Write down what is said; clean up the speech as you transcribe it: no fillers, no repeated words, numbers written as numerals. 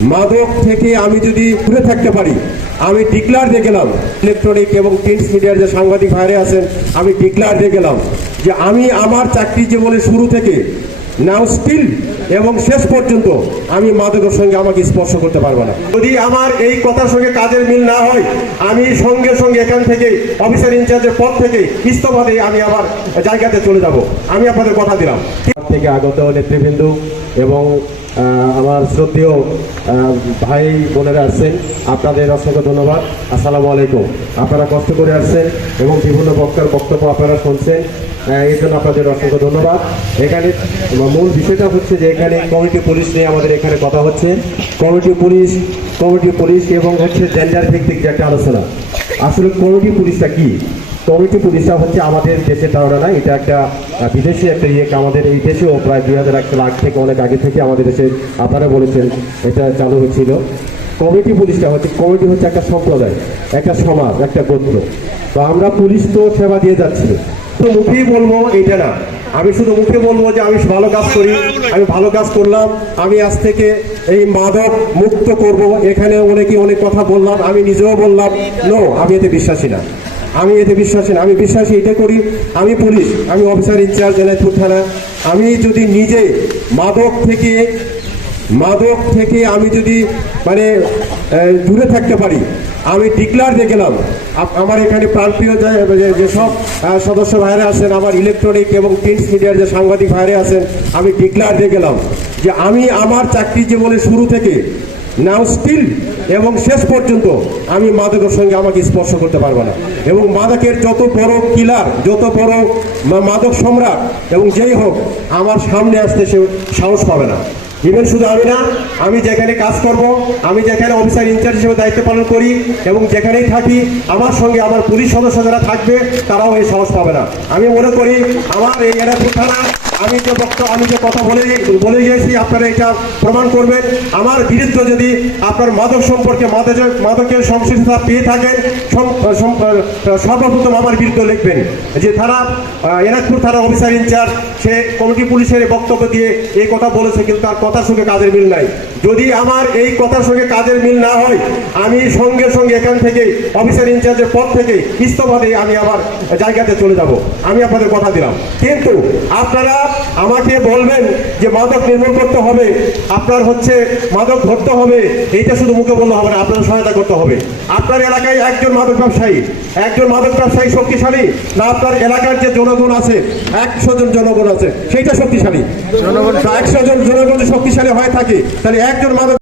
মাদক থেকে আমি যদি দূরে থাকতে পারি, আমি ডিক্লার দিয়ে গেলাম, ইলেকট্রনিক এবং প্রিন্ট মিডিয়ার যে সাংবাদিক ভাইরা আছেন, আমি ডিক্লার দিয়ে গেলাম যে আমি আমার চাকরি জীবনের শুরু থেকে নাও স্টিল এবং শেষ পর্যন্ত আমি মাদকের সঙ্গে আমাকে স্পর্শ করতে পারবো না। যদি আমার এই কথার সঙ্গে কাজের মিল না হয়, আমি সঙ্গে সঙ্গে এখান থেকে অফিসার ইনচার্জের পদ থেকে ইস্তফা দিয়ে আমি আবার জায়গাতে চলে যাব। আমি আপনাদের কথা দিলাম। থেকে আগত নেতৃবৃন্দ এবং আমার শ্রদ্ধেয় ভাই বোনেরা আসছেন, আপনাদের অসংখ্য ধন্যবাদ। আসসালামু আলাইকুম। আপনারা কষ্ট করে আসছেন এবং বিভিন্ন বক্তার বক্তব্য আপনারা শুনছেন, এই জন্য আপনাদের অসংখ্য ধন্যবাদ। এখানে মূল বিষয়টা হচ্ছে যে এখানে কমিটি পুলিশ নিয়ে আমাদের এখানে কথা হচ্ছে। কমিটি পুলিশ এবং হচ্ছে জেন্ডার ভিত্তিক যে একটা আলোচনা। আসলে কমিটি পুলিশটা কি? কমিটি পুলিশটা হচ্ছে আমাদের দেশের ধারণা না, এটা একটা বিদেশি একটা আমাদের এই দেশেও প্রায় 2001 সাল থেকে অনেক আগে থেকে আমাদের দেশে আপনারা বলেছেন এটা চালু হচ্ছিল। কমিটি পুলিশটা হচ্ছে, কমিটি হচ্ছে একটা সম্প্রদায়, একটা সমাজ, একটা গোত্র। তো আমরা পুলিশ তো সেবা দিয়ে যাচ্ছি, তো মুখেই বলবো এটা না, আমি শুধু মুখে বলবো যে আমি ভালো কাজ করি, আমি ভালো কাজ করলাম, আমি আজ থেকে এই মাদক মুক্ত করব। এখানে অনেক কথা বললাম, আমি নিজেও বললাম নো, আমি এতে বিশ্বাসী না। আমি বিশ্বাসী এটা করি, আমি পুলিশ, আমি অফিসার ইনচার্জ এনায়তপুর থানা। আমি যদি নিজে মাদক থেকে আমি যদি দূরে থাকতে পারি, আমি ডিক্লার দিয়ে গেলাম। আমার এখানে প্রাণপ্রিয় যেসব সদস্য ভাইরা আছেন, আমার ইলেকট্রনিক এবং প্রিন্ট মিডিয়ার যে সাংবাদিক ভাইরা আছেন, আমি ডিক্লার দিয়ে গেলাম যে আমি আমার চাকরি জীবনের শুরু থেকে নাও স্টিল এবং শেষ পর্যন্ত আমি মাদকের সঙ্গে আমাকে স্পর্শ করতে পারবো না। এবং মাদকের যত বড় কিলার, যত বড় মাদক সম্রাট এবং যেই হোক, আমার সামনে আসতে সে সাহস পাবে না। ইভেন শুধু আমি না, আমি যেখানে কাজ করব, আমি যেখানে অফিসার ইনচার্জ হিসেবে দায়িত্ব পালন করি এবং যেখানেই থাকি, আমার সঙ্গে আমার পুলিশ সদস্য যারা থাকবে তারাও এই সাহস পাবে না। আমি মনে করি আমার এই এলাকার থানা, আমি যে কথা বলে গিয়েছি, আপনারা এটা প্রমাণ করবেন। আমার বিরুদ্ধে যদি আপনার মাদক সম্পর্কে মাদকের সংশ্লিষ্টতা পেয়ে থাকেন, সর্বপ্রথম আমার বিরুদ্ধে লিখবেন যে এনায়তপুর থানা অফিসার ইনচার্জ সে কমিটি পুলিশের বক্তব্য দিয়ে এই কথা বলেছে, কিন্তু তার কথার সঙ্গে কাজের মিল নাই। যদি আমার এই কথার সঙ্গে কাজের মিল না হয়, আমি সঙ্গে সঙ্গে এখান থেকে অফিসার ইনচার্জের পদ থেকে ইস্তফা দিয়ে আমি আবার জায়গাতে চলে যাব। আমি আপনাদের কথা দিলাম। কিন্তু আপনারা আমাকে বলবেন যে মাদক নির্মূল করতে হবে, আপনার হচ্ছে মাদক ধরতে হবে, এইটা শুধু মুখে বললে হবে না, আপনার সহায়তা করতে হবে। আপনার এলাকায় একজন মাদক ব্যবসায়ী শক্তিশালী না? আপনার এলাকার যে জনগণ আছে, 100 জন জনগণ আছে, সেইটা শক্তিশালী। 100 জন জনগণ শক্তিশালী হয়ে থাকে, তাহলে একজন মাদক